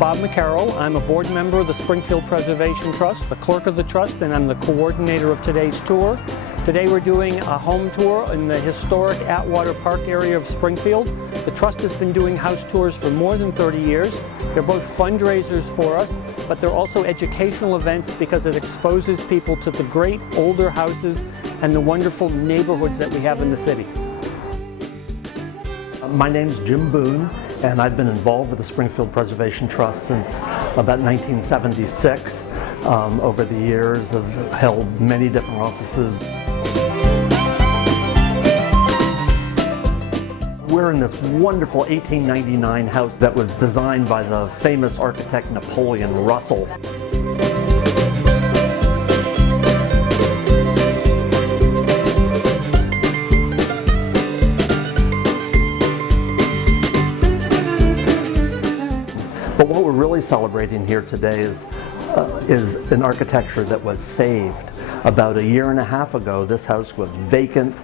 Bob McCarroll. I'm a board member of the Springfield Preservation Trust, the clerk of the trust, and I'm the coordinator of today's tour. Today we're doing a home tour in the historic Atwater Park area of Springfield. The trust has been doing house tours for more than 30 years. They're both fundraisers for us, but they're also educational events because it exposes people to the great older houses and the wonderful neighborhoods that we have in the city. My name's Jim Boone, and I've been involved with the Springfield Preservation Trust since about 1976. Over the years, I've held many different offices. We're in this wonderful 1899 house that was designed by the famous architect Napoleon Russell. But what we're really celebrating here today is an architecture that was saved. About a year and a half ago, this house was vacant,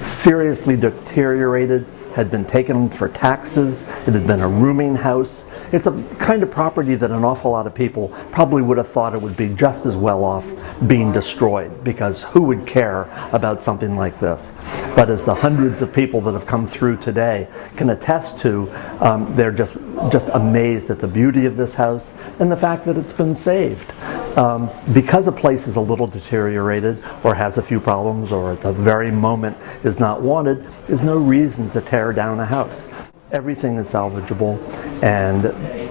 seriously deteriorated, had been taken for taxes. It had been a rooming house. It's a kind of property that an awful lot of people probably would have thought it would be just as well off being destroyed, because who would care about something like this? But as the hundreds of people that have come through today can attest to, they're just amazed at the beauty of this house and the fact that it's been saved. Because a place is a little deteriorated or has a few problems or at the very moment is not wanted, there's no reason to tear down a house. Everything is salvageable, and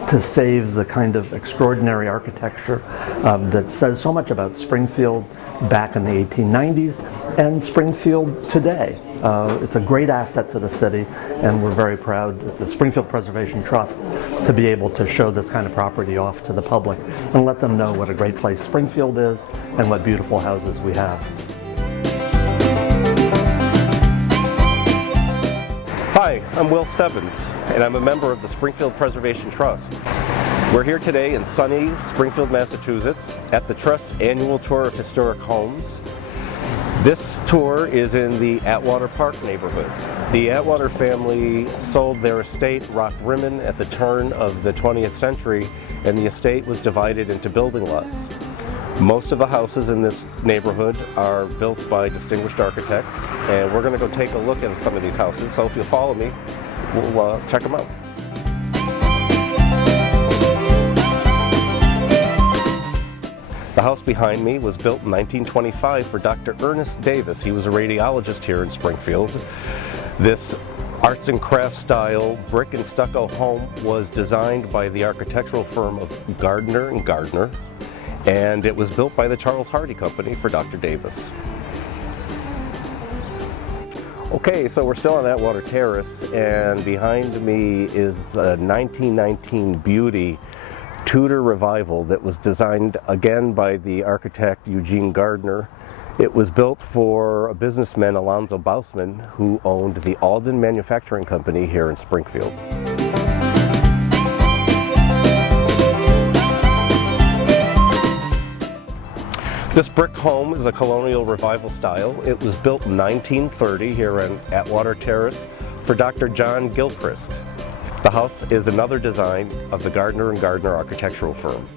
to save the kind of extraordinary architecture that says so much about Springfield back in the 1890s and Springfield today. It's a great asset to the city, and we're very proud at the Springfield Preservation Trust to be able to show this kind of property off to the public and let them know what a great place Springfield is and what beautiful houses we have. Hi, I'm Will Stebbins, and I'm a member of the Springfield Preservation Trust. We're here today in sunny Springfield, Massachusetts at the Trust's annual tour of historic homes. This tour is in the Atwater Park neighborhood. The Atwater family sold their estate, Rock Rimmon, at the turn of the 20th century, and the estate was divided into building lots. Most of the houses in this neighborhood are built by distinguished architects, and we're going to go take a look at some of these houses. So if you'll follow me, we'll check them out. The house behind me was built in 1925 for Dr. Ernest Davis. He was a radiologist here in Springfield. This arts and crafts style brick and stucco home was designed by the architectural firm of Gardner and Gardner, and it was built by the Charles Hardy Company for Dr. Davis. Okay, so we're still on Atwater Terrace, and behind me is a 1919 beauty Tudor revival that was designed again by the architect Eugene Gardner. It was built for a businessman, Alonzo Bausman, who owned the Alden Manufacturing Company here in Springfield. This brick home is a Colonial revival style. It was built in 1930 here on Atwater Terrace for Dr. John Gilchrist. The house is another design of the Gardner and Gardner architectural firm.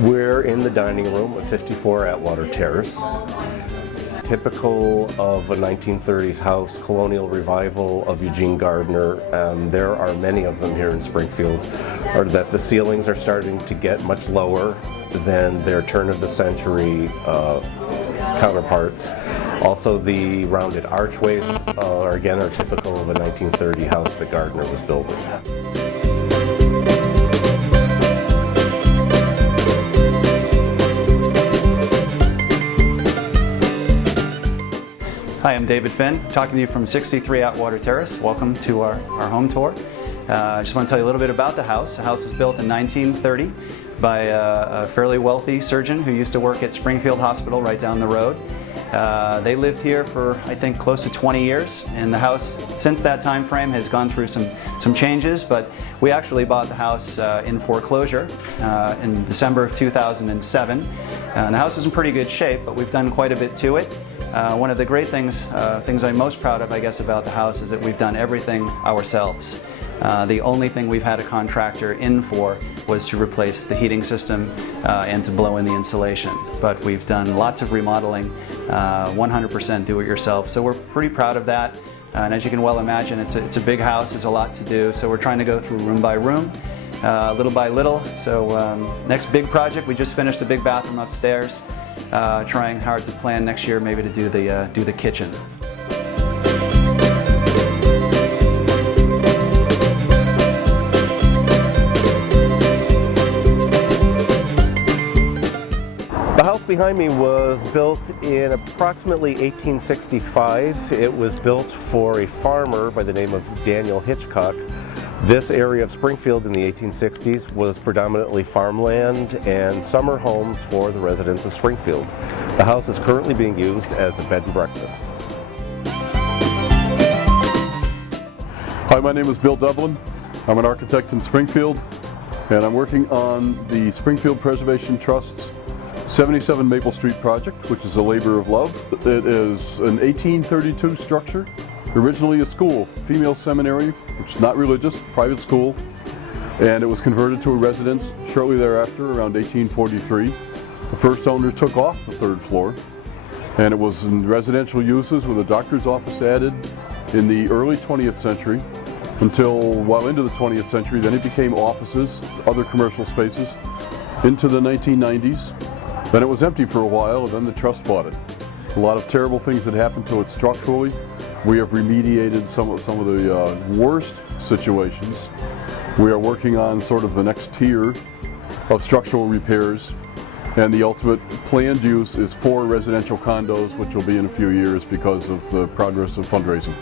We're in the dining room of 54 Atwater Terrace. Typical of a 1930s house, Colonial revival of Eugene Gardner. There are many of them here in Springfield, are that the ceilings are starting to get much lower than their turn of the century counterparts. Also, the rounded archways are typical of a 1930 house that Gardner was building. Hi, I'm David Finn, talking to you from 63 Atwater Terrace. Welcome to our home tour. I just want to tell you a little bit about the house. The house was built in 1930 by a fairly wealthy surgeon who used to work at Springfield Hospital right down the road. They lived here for, I think, close to 20 years, and the house since that time frame has gone through some changes, but we actually bought the house in foreclosure in December of 2007. And the house is in pretty good shape, but we've done quite a bit to it. One of the great things I'm most proud of, I guess, about the house is that we've done everything ourselves. The only thing we've had a contractor in for was to replace the heating system and to blow in the insulation. But we've done lots of remodeling, 100% do-it-yourself, so we're pretty proud of that. And as you can well imagine, it's a big house, there's a lot to do, so we're trying to go through room by room, little by little. So next big project, we just finished the big bathroom upstairs, trying hard to plan next year maybe to do the kitchen. The house behind me was built in approximately 1865. It was built for a farmer by the name of Daniel Hitchcock. This area of Springfield in the 1860s was predominantly farmland and summer homes for the residents of Springfield. The house is currently being used as a bed and breakfast. Hi, my name is Bill Dublin. I'm an architect in Springfield, and I'm working on the Springfield Preservation Trust's 77 Maple Street project, which is a labor of love. It is an 1832 structure, originally a school, female seminary, which is not religious, private school, and it was converted to a residence shortly thereafter, around 1843. The first owner took off the third floor, and it was in residential uses with a doctor's office added in the early 20th century until well into the 20th century. Then it became offices, other commercial spaces, into the 1990s. Then it was empty for a while, and then the trust bought it. A lot of terrible things had happened to it structurally. We have remediated some of the worst situations. We are working on sort of the next tier of structural repairs, and the ultimate planned use is 4 residential condos, which will be in a few years because of the progress of fundraising.